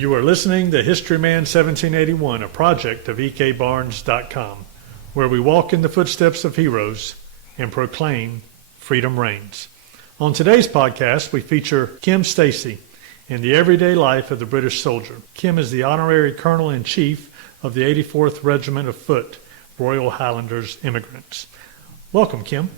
You are listening to Historyman 1781, a project of ekbarnes.com, where we walk in the footsteps of heroes and proclaim freedom reigns. On today's podcast, we feature Kim Stacy in the everyday life of the British soldier. Kim is the honorary colonel-in-chief of the 84th Regiment of Foot, Royal Highlanders Immigrants. Welcome, Kim.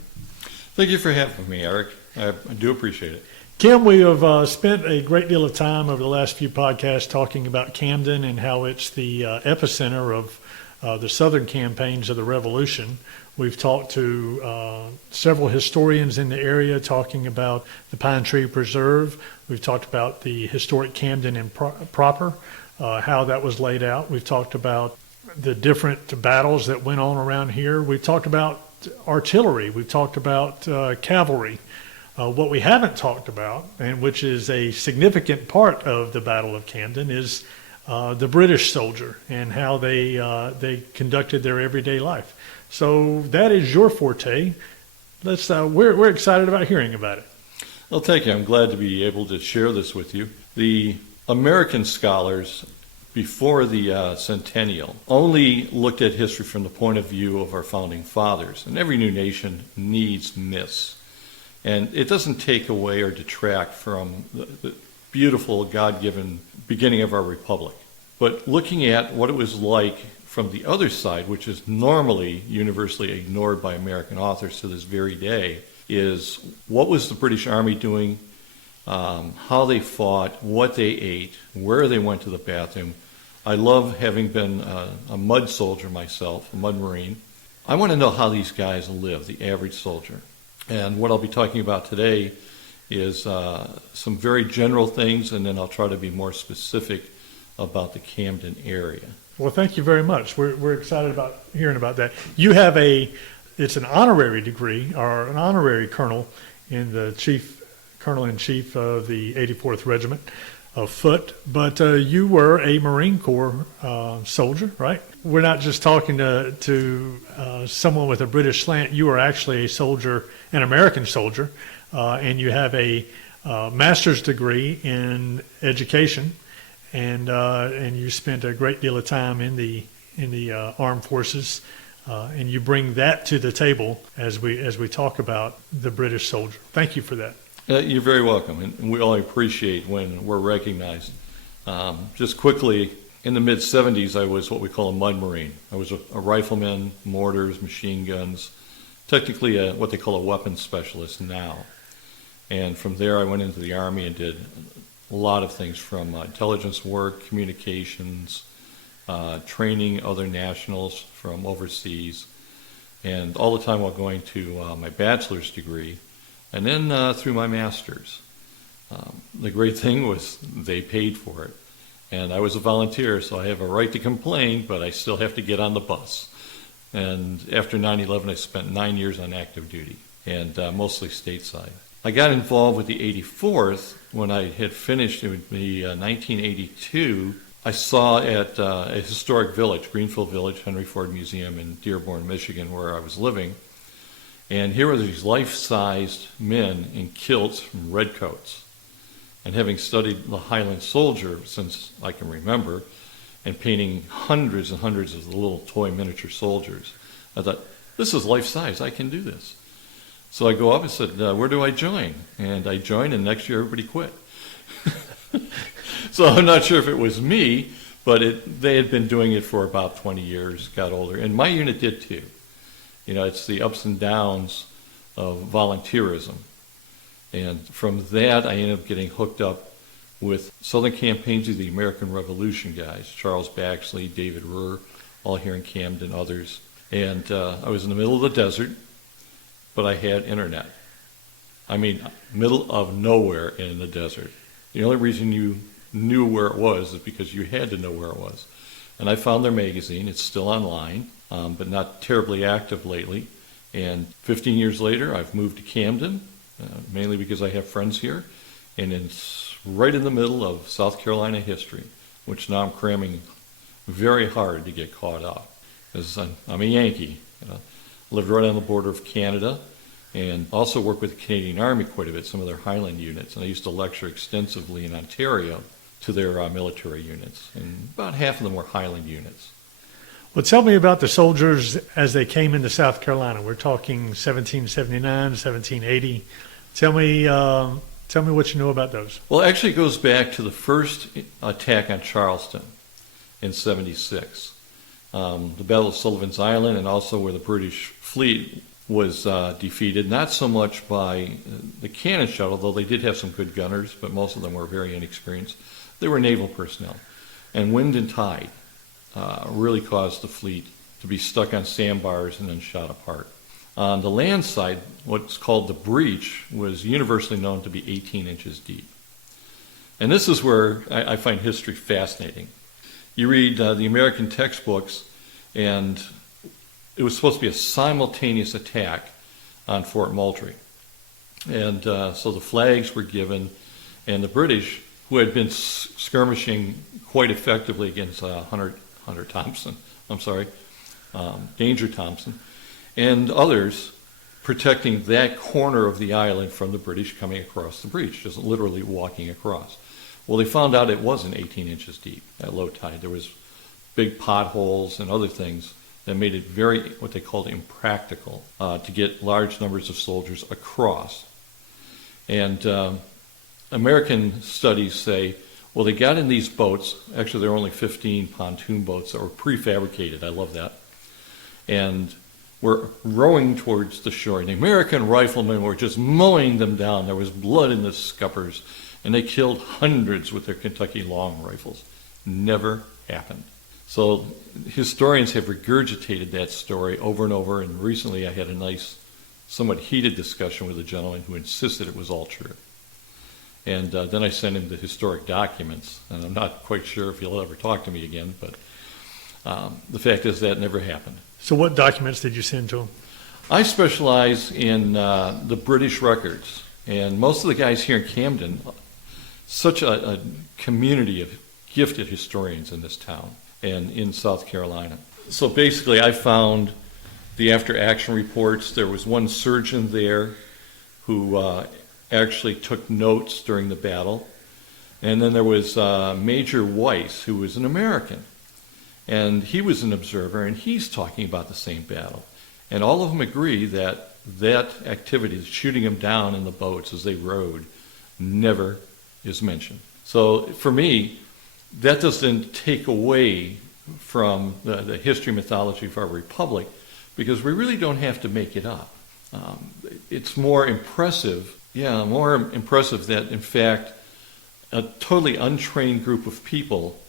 Thank you for having me, Eric. I do appreciate it. Kim, we have spent a great deal of time over the last few podcasts talking about Camden and how it's the epicenter of the Southern campaigns of the Revolution. We've talked to several historians in the area talking about the Pine Tree Preserve. We've talked about the historic Camden and proper, how that was laid out. We've talked about the different battles that went on around here. We've talked about artillery. We've talked about cavalry. What we haven't talked about, and which is a significant part of the Battle of Camden, is the British soldier and how they conducted their everyday life. So that is your forte. We're excited about hearing about it. Well, thank you. I'm glad to be able to share this with you. The American scholars before the centennial only looked at history from the point of view of our founding fathers, and every new nation needs myths. And it doesn't take away or detract from the beautiful God-given beginning of our republic. But looking at what it was like from the other side, which is normally universally ignored by American authors to this very day, is what was the British Army doing, how they fought, what they ate, where they went to the bathroom. I love having been a mud soldier myself, a mud marine. I want to know how these guys live, the average soldier. And what I'll be talking about today is some very general things, and then I'll try to be more specific about the Camden area. Well, thank you very much. We're excited about hearing about that. You have it's an honorary degree, or an honorary colonel in the colonel-in-chief of the 84th Regiment of Foot, but you were a Marine Corps soldier, right? We're not just talking to someone with a British slant. You are actually a soldier, an American soldier, and you have a master's degree in education, and you spent a great deal of time in the armed forces, and you bring that to the table as we talk about the British soldier. Thank you for that. You're very welcome, and we all appreciate when we're recognized. Just quickly, in the mid-'70s, I was what we call a mud marine. I was a rifleman, mortars, machine guns, technically what they call a weapons specialist now. And from there, I went into the Army and did a lot of things from intelligence work, communications, training other nationals from overseas, and all the time while going to my bachelor's degree, and then through my master's. The great thing was they paid for it. And I was a volunteer, so I have a right to complain, but I still have to get on the bus. And after 9/11, I spent 9 years on active duty, and mostly stateside. I got involved with the 84th when I had finished. It would be 1982. I saw at a historic village, Greenfield Village, Henry Ford Museum in Dearborn, Michigan, where I was living. And here were these life-sized men in kilts from redcoats. And having studied the Highland soldier since I can remember, and painting hundreds and hundreds of the little toy miniature soldiers, I thought, this is life-size, I can do this. So I go up and said, where do I join? And I joined, and next year everybody quit. So I'm not sure if it was me, but they had been doing it for about 20 years, got older, and my unit did too. You know, it's the ups and downs of volunteerism. And from that, I ended up getting hooked up with Southern campaigns of the American Revolution guys, Charles Baxley, David Ruhr, all here in Camden, others. And I was in the middle of the desert, but I had internet. I mean, middle of nowhere in the desert. The only reason you knew where it was is because you had to know where it was. And I found their magazine. It's still online, but not terribly active lately. And 15 years later, I've moved to Camden, mainly because I have friends here, and it's right in the middle of South Carolina history, which now I'm cramming very hard to get caught up, because I'm a Yankee. Lived right on the border of Canada, and also worked with the Canadian Army quite a bit, some of their Highland units, and I used to lecture extensively in Ontario. to their military units, and about half of them were Highland units. Well, tell me about the soldiers as they came into South Carolina. We're talking 1779, 1780. Tell me what you know about those. Well, it actually goes back to the first attack on Charleston in 76. The Battle of Sullivan's Island, and also where the British fleet was defeated, not so much by the cannon shot, although they did have some good gunners, but most of them were very inexperienced. They were naval personnel. And wind and tide really caused the fleet to be stuck on sandbars and then shot apart. On the land side, what's called the breach was universally known to be 18 inches deep. And this is where I find history fascinating. You read the American textbooks, and it was supposed to be a simultaneous attack on Fort Moultrie. And so the flags were given, and the British, who had been skirmishing quite effectively against Danger Thompson, and others protecting that corner of the island from the British coming across the breach, just literally walking across. Well, they found out it wasn't 18 inches deep at low tide. There was big potholes and other things that made it very, what they called impractical, to get large numbers of soldiers across. And American studies say, well, they got in these boats. Actually, there were only 15 pontoon boats that were prefabricated. I love that. And were rowing towards the shore. And the American riflemen were just mowing them down. There was blood in the scuppers. And they killed hundreds with their Kentucky long rifles. Never happened. So historians have regurgitated that story over and over. And recently I had a nice, somewhat heated discussion with a gentleman who insisted it was all true. And then I sent him the historic documents. And I'm not quite sure if he'll ever talk to me again. But the fact is that never happened. So what documents did you send to him? I specialize in the British records. And most of the guys here in Camden, such a community of gifted historians in this town and in South Carolina. So basically I found the after-action reports. There was one surgeon there who actually took notes during the battle. And then there was Major Weiss, who was an American. And he was an observer, and he's talking about the same battle. And all of them agree that that activity, shooting them down in the boats as they rowed, never is mentioned. So for me, that doesn't take away from the history mythology of our republic, because we really don't have to make it up. It's more impressive that, in fact, a totally untrained group of people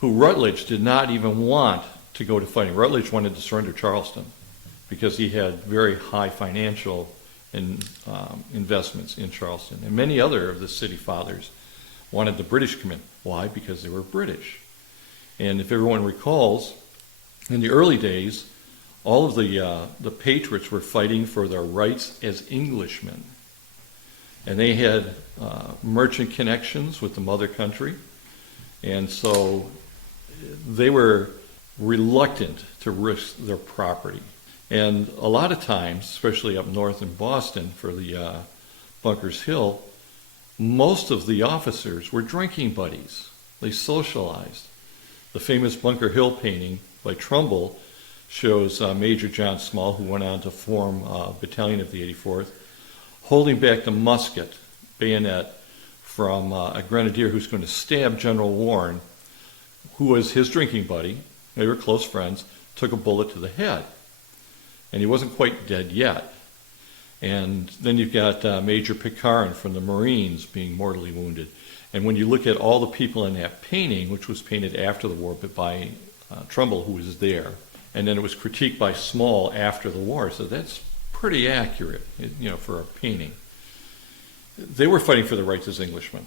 who Rutledge did not even want to go to fighting. Rutledge wanted to surrender Charleston because he had very high financial investments in Charleston. And many other of the city fathers wanted the British to come in. Why? Because they were British. And if everyone recalls, in the early days, all of the patriots were fighting for their rights as Englishmen. And they had merchant connections with the mother country. And so they were reluctant to risk their property. And a lot of times, especially up north in Boston for the Bunkers Hill, most of the officers were drinking buddies. They socialized. The famous Bunker Hill painting by Trumbull shows Major John Small, who went on to form a battalion of the 84th, holding back the musket, bayonet, from a grenadier who's going to stab General Warren, who was his drinking buddy. They were close friends, took a bullet to the head. And he wasn't quite dead yet. And then you've got Major Picarin from the Marines being mortally wounded. And when you look at all the people in that painting, which was painted after the war, but by Trumbull, who was there, and then it was critiqued by Small after the war, so that's pretty accurate, for a painting. They were fighting for the rights as Englishmen.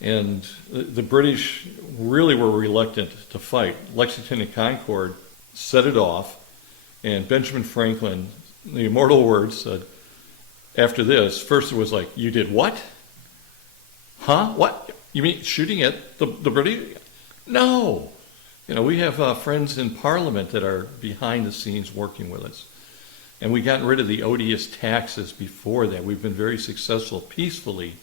And the British really were reluctant to fight. Lexington and Concord set it off, and Benjamin Franklin, the immortal words, said, after this, first it was like, you did what? Huh? What? You mean shooting at the British? No. We have friends in Parliament that are behind the scenes working with us. And we got rid of the odious taxes before that. We've been very successful peacefully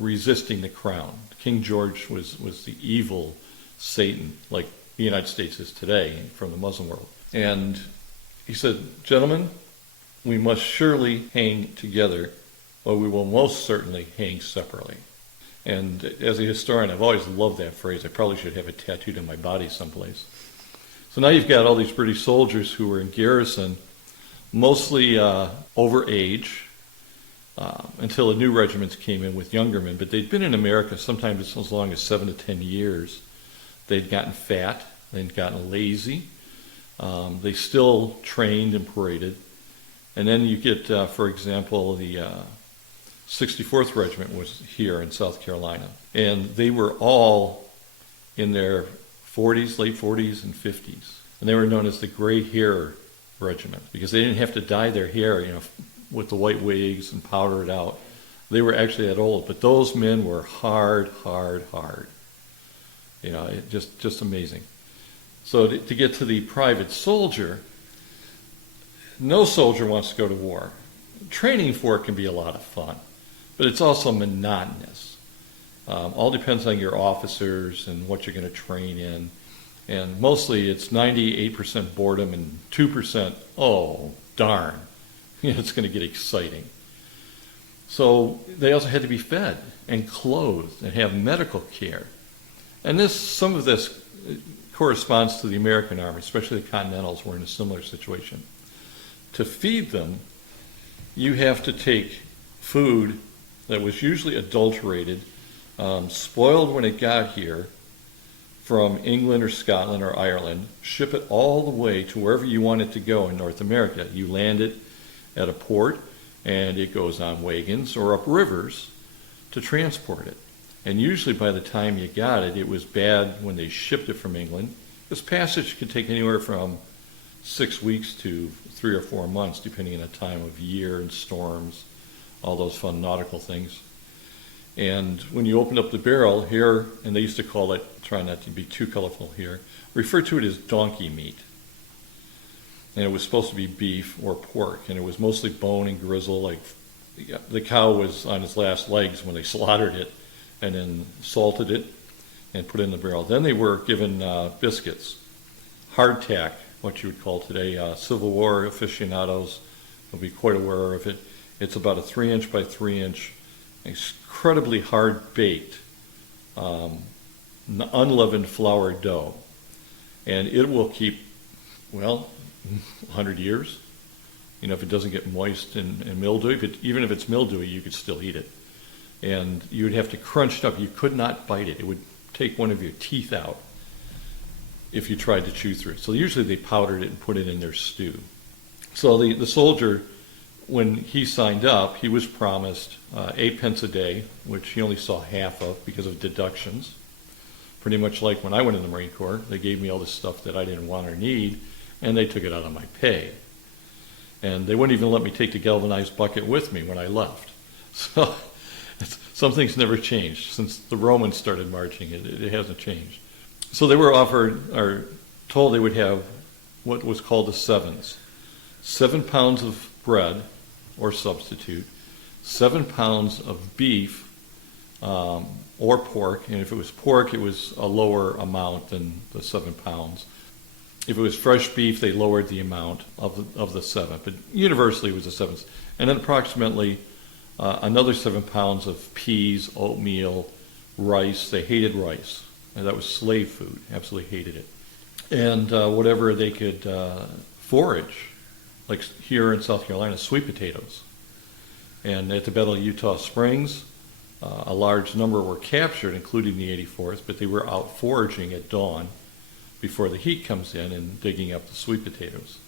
resisting the crown. King George was the evil Satan, like the United States is today from the Muslim world. And he said, gentlemen, we must surely hang together, or we will most certainly hang separately. And as a historian, I've always loved that phrase. I probably should have it tattooed on my body someplace. So now you've got all these British soldiers who were in garrison, mostly over age, until the new regiments came in with younger men. But they'd been in America sometimes as long as 7 to 10 years. They'd gotten fat. They'd gotten lazy. They still trained and paraded. And then you get, for example, the 64th Regiment was here in South Carolina. And they were all in their 40s, late 40s, and 50s. And they were known as the Gray Hair Regiment because they didn't have to dye their hair, with the white wigs and powder it out. They were actually that old. But those men were hard. Just amazing. So to get to the private soldier, no soldier wants to go to war. Training for it can be a lot of fun, but it's also monotonous. All depends on your officers and what you're going to train in. And mostly it's 98% boredom and 2%, oh, darn, it's going to get exciting. So they also had to be fed and clothed and have medical care. And some of this corresponds to the American Army, especially the Continentals were in a similar situation. To feed them, you have to take food that was usually adulterated, spoiled when it got here from England or Scotland or Ireland, ship it all the way to wherever you want it to go in North America. You land it at a port, and it goes on wagons or up rivers to transport it. And usually by the time you got it, it was bad when they shipped it from England. This passage could take anywhere from 6 weeks to 3 or 4 months, depending on the time of year and storms, all those fun nautical things. And when you opened up the barrel here, and they used to call it, try not to be too colorful here, refer to it as donkey meat. And it was supposed to be beef or pork, and it was mostly bone and grizzle. Like the cow was on its last legs when they slaughtered it, and then salted it and put it in the barrel. Then they were given biscuits, hardtack, what you would call today. Civil War aficionados will be quite aware of it. It's about a 3-inch by 3-inch, incredibly hard baked, unleavened flour dough. And it will keep, 100 years. If it doesn't get moist and mildewy, even if it's mildewy, you could still eat it. And you would have to crunch it up. You could not bite it. It would take one of your teeth out if you tried to chew through it. So usually they powdered it and put it in their stew. So the soldier, when he signed up, he was promised 8 pence a day, which he only saw half of because of deductions. Pretty much like when I went in the Marine Corps, they gave me all this stuff that I didn't want or need, and they took it out of my pay. And they wouldn't even let me take the galvanized bucket with me when I left. So some things never changed. Since the Romans started marching, it hasn't changed. So they were offered, or told they would have what was called the sevens. 7 pounds of bread, or substitute, 7 pounds of beef, or pork, and if it was pork, it was a lower amount than the 7 pounds. If it was fresh beef, they lowered the amount of the 7, but universally it was the 7. And then approximately another 7 pounds of peas, oatmeal, rice. They hated rice, and that was slave food. Absolutely hated it. And whatever they could forage, like here in South Carolina, sweet potatoes. And at the Battle of Eutaw Springs, a large number were captured, including the 84th, but they were out foraging at dawn before the heat comes in and digging up the sweet potatoes.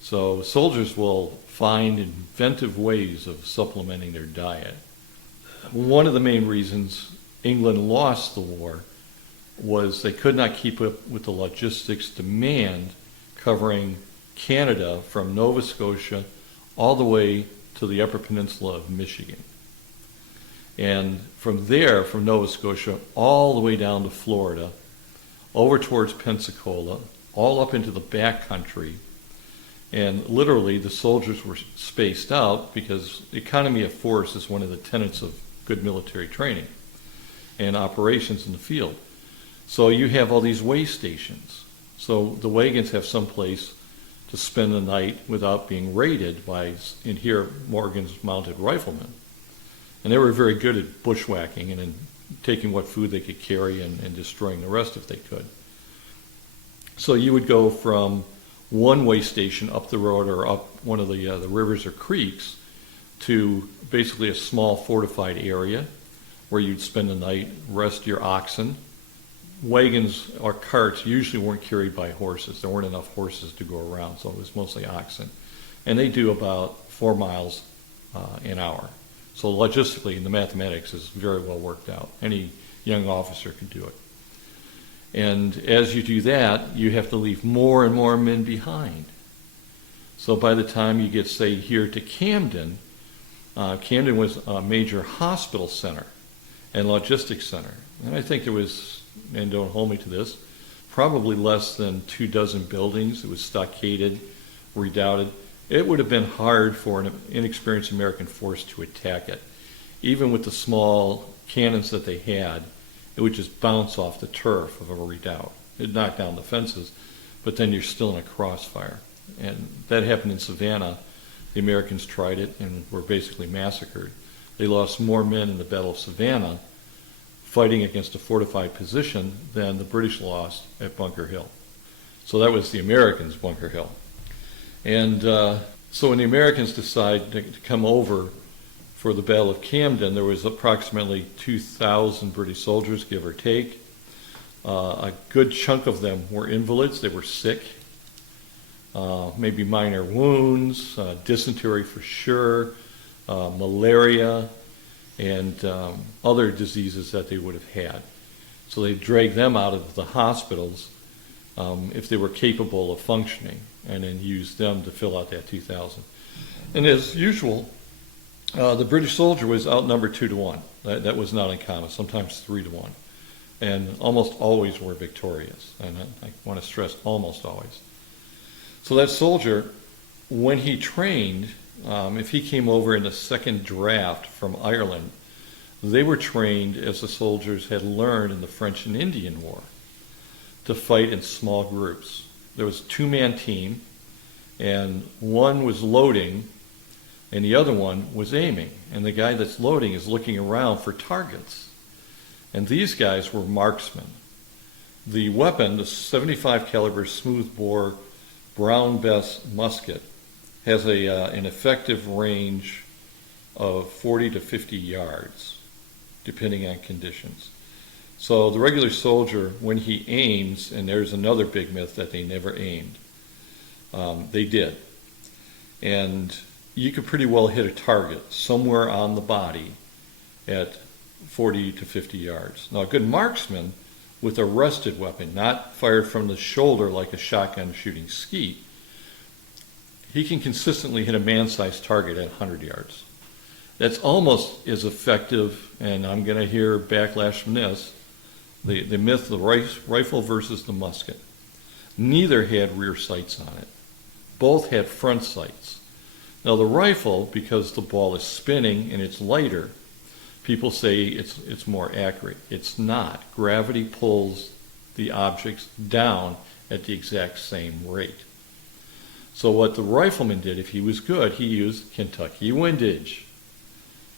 So soldiers will find inventive ways of supplementing their diet. One of the main reasons England lost the war was they could not keep up with the logistics demand covering Canada from Nova Scotia all the way to the Upper Peninsula of Michigan. And from there, from Nova Scotia, all the way down to Florida, over towards Pensacola, all up into the back country. And literally the soldiers were spaced out because the economy of force is one of the tenets of good military training and operations in the field. So you have all these way stations. So the wagons have some place to spend the night without being raided by, in here, Morgan's mounted riflemen. And they were very good at bushwhacking and in taking what food they could carry and destroying the rest if they could. So you would go from one way station up the road or up one of the rivers or creeks to basically a small fortified area where you'd spend the night, rest your oxen. Wagons or carts usually weren't carried by horses. There weren't enough horses to go around, so it was mostly oxen. And they do about 4 miles an hour. So logistically, the mathematics is very well worked out. Any young officer could do it. And as you do that, you have to leave more and more men behind. So by the time you get, say, here to Camden, Camden was a major hospital center and logistics center. And I think there was, and don't hold me to this, probably less than 24 buildings. It was stockaded, redoubted. It would have been hard for an inexperienced American force to attack it. Even with the small cannons that they had, it would just bounce off the turf of a redoubt. It'd knock down the fences, but then you're still in a crossfire. And that happened in Savannah. The Americans tried it and were basically massacred. They lost more men in the Battle of Savannah fighting against a fortified position than the British lost at Bunker Hill. So that was the Americans' Bunker Hill. And so when the Americans decided to come over for the Battle of Camden, there was approximately 2,000 British soldiers, give or take. A good chunk of them were invalids. They were sick. Maybe minor wounds, dysentery for sure, malaria, and other diseases that they would have had. So they dragged them out of the hospitals if they were capable of functioning, and then used them to fill out that 2,000. And as usual, the British soldier was outnumbered 2 to 1. That was not uncommon, sometimes 3 to 1. And almost always were victorious. And I want to stress almost always. So that soldier, when he trained, if he came over in the second draft from Ireland, they were trained as the soldiers had learned in the French and Indian War to fight in small groups. There was a 2-man team, and one was loading, and the other one was aiming. And the guy that's loading is looking around for targets. And these guys were marksmen. The weapon, the 75 caliber smoothbore Brown Bess musket, has an effective range of 40 to 50 yards, depending on conditions. So the regular soldier, when he aims, and there's another big myth that they never aimed, they did. And you could pretty well hit a target somewhere on the body at 40 to 50 yards. Now, a good marksman with a rested weapon, not fired from the shoulder like a shotgun shooting skeet, he can consistently hit a man-sized target at 100 yards. That's almost as effective, and I'm going to hear backlash from this, the myth of the rifle versus the musket. Neither had rear sights on it. Both had front sights. Now the rifle, because the ball is spinning and it's lighter, people say it's more accurate. It's not. Gravity pulls the objects down at the exact same rate. So what the rifleman did, if he was good, he used Kentucky windage.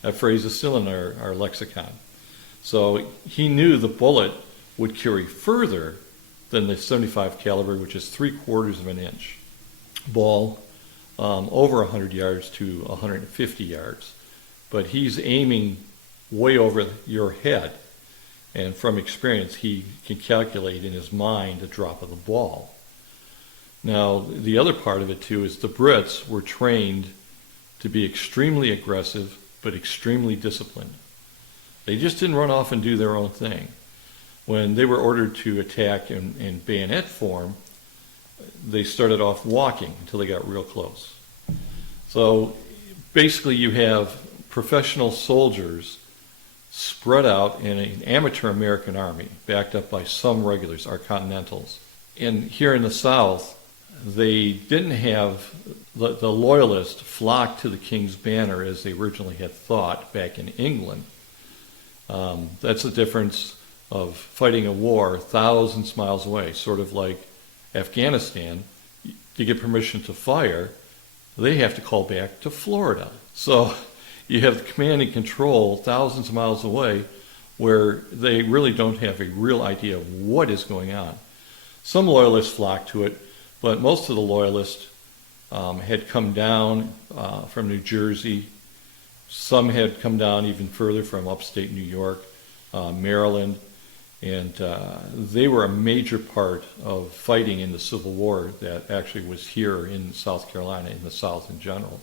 That phrase is still in our lexicon. So he knew the bullet would carry further than the 75 caliber, which is 3/4 of an inch. Ball over 100 yards to 150 yards. But he's aiming way over your head. And from experience, he can calculate in his mind the drop of the ball. Now, the other part of it, too, is the Brits were trained to be extremely aggressive, but extremely disciplined. They just didn't run off and do their own thing. When they were ordered to attack in bayonet form, they started off walking until they got real close. So basically you have professional soldiers spread out in an amateur American army, backed up by some regulars, our Continentals. And here in the South, they didn't have the loyalists flock to the King's banner as they originally had thought back in England. That's the difference of fighting a war thousands of miles away, sort of like Afghanistan. To get permission to fire, they have to call back to Florida. So you have the command and control thousands of miles away where they really don't have a real idea of what is going on. Some loyalists flock to it, but most of the loyalists had come down from New Jersey. Some had come down even further from upstate New York, Maryland, and they were a major part of fighting in the Civil War that actually was here in South Carolina, in the South in general.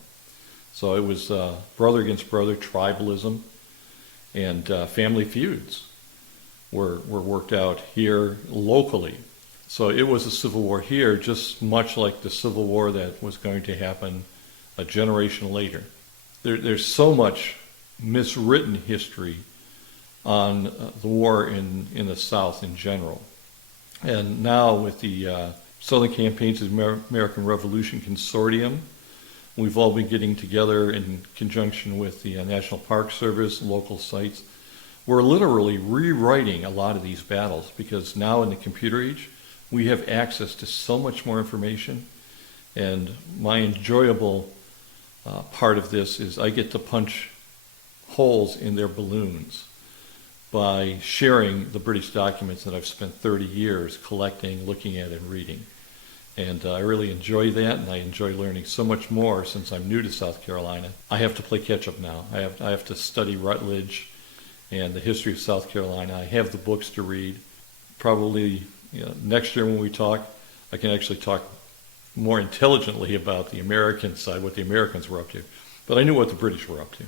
So it was brother against brother tribalism, and family feuds were worked out here locally. So it was a civil war here, just much like the Civil War that was going to happen a generation later. There's so much miswritten history on the war in the South in general. And now with the Southern Campaigns of the American Revolution Consortium, we've all been getting together in conjunction with the National Park Service, local sites. We're literally rewriting a lot of these battles because now in the computer age, we have access to so much more information. And my enjoyable part of this is I get to punch holes in their balloons by sharing the British documents that I've spent 30 years collecting, looking at, and reading. And I really enjoy that, and I enjoy learning so much more since I'm new to South Carolina. I have to play catch-up now. I have to study Rutledge and the history of South Carolina. I have the books to read. Probably next year when we talk, I can actually talk more intelligently about the American side, what the Americans were up to. But I knew what the British were up to.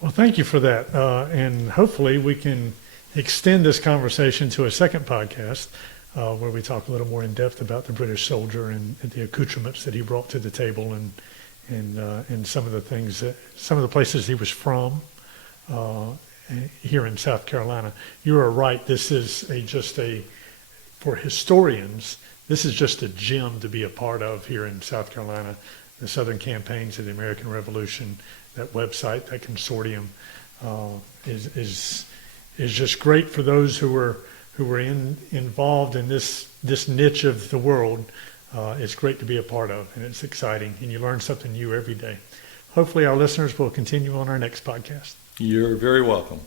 Well, thank you for that. And hopefully we can extend this conversation to a second podcast where we talk a little more in depth about the British soldier and the accoutrements that he brought to the table and some of the things, some of the places he was from here in South Carolina. You are right. This is for historians, this is just a gem to be a part of here in South Carolina. The Southern Campaigns of the American Revolution, that website, that consortium, is just great for those who were involved in this niche of the world. It's great to be a part of, and it's exciting, and you learn something new every day. Hopefully our listeners will continue on our next podcast. You're very welcome.